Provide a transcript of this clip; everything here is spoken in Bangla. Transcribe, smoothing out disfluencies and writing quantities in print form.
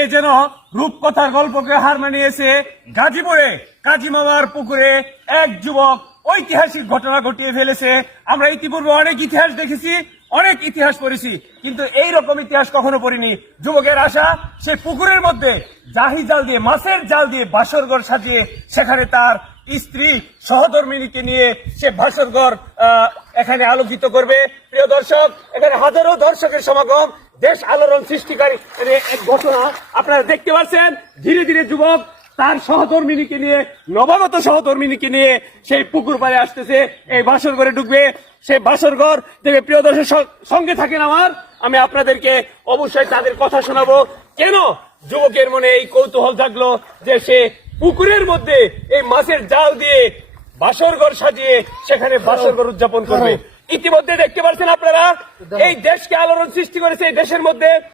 এ যেন রূপকথার গল্পকে হার মানিয়েছে। গাজীপুরে কাজী মামার পুকুরে এক যুবক ঐতিহাসিক ঘটনা ঘটিয়ে ফেলেছে। আমরা ইতিপূর্বে অনেক ইতিহাস দেখেছি, অনেক ইতিহাস পড়েছি, কিন্তু এইরকম ইতিহাস কখনো পড়িনি। যুবকের আশা সে পুকুরের মধ্যে জাহি জাল দিয়ে, মাছের জাল দিয়ে বাসরঘর সাজিয়ে সেখানে তার স্ত্রী সহধর্মিনীকে নিয়ে সে বাসরঘর এখানে আলোকিত করবে। প্রিয় দর্শক, এখানে হাজারো দর্শকের সমাগম, দেশ আলোড়ন সৃষ্টিকারী এক ঘটনা আপনারা দেখতে পাচ্ছেন। ধীরে ধীরে যুবক তার সহধর্মিনীকে নিয়ে, নবাগত সহধর্মিনীকে নিয়ে সেই পুকুর পাড়ে আসতেছে, এই বাসর ঘরে ঢুকবে। সেই বাসর ঘর থেকে প্রিয় দর্শক সঙ্গে থাকেন আমি আপনাদেরকে অবশ্যই তাদের কথা শোনাবো। কেন যুবকের মনে এই কৌতূহল থাকলো যে সে পুকুরের মধ্যে এই মাছের জাল দিয়ে বাসর ঘর সাজিয়ে সেখানে বাসর ঘর উদযাপন করবে। ইতিমধ্যে দেখতে পাচ্ছেন আপনারা, এই দেশকে আলোড়ন সৃষ্টি করেছে এই দেশের মধ্যে।